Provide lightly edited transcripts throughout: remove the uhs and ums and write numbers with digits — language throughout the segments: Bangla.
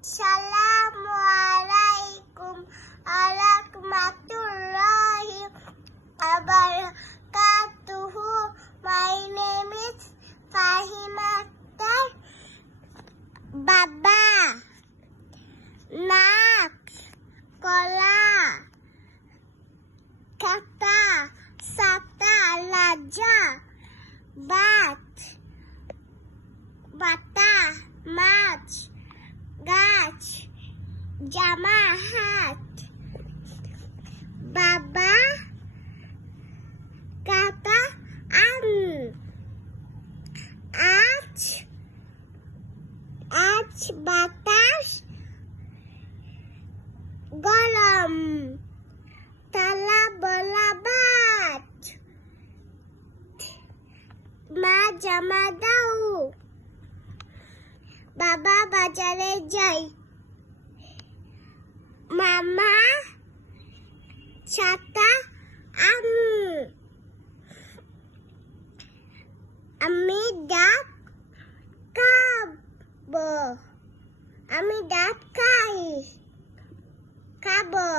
Assalamualaikum warahmatullahi wabarakatuh. My name is Fahimatar. Baba, Nak, Kola, Kata, Sata, Laja, Bat, Bata, Mach, গাছ, জামা, হাত। বাবা, কাকা, আম। আজ বাতাস গরম। তালা বলা ভাত। মা জামা দাও। বাবা বাজারে যাই। মামা ছাতা আম। আমি ডাব খাবো। আমি ডাব খাবো।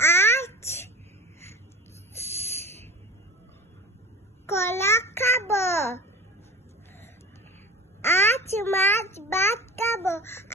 আজ কলা খাবো। আজ মাছ ভাত খাবো।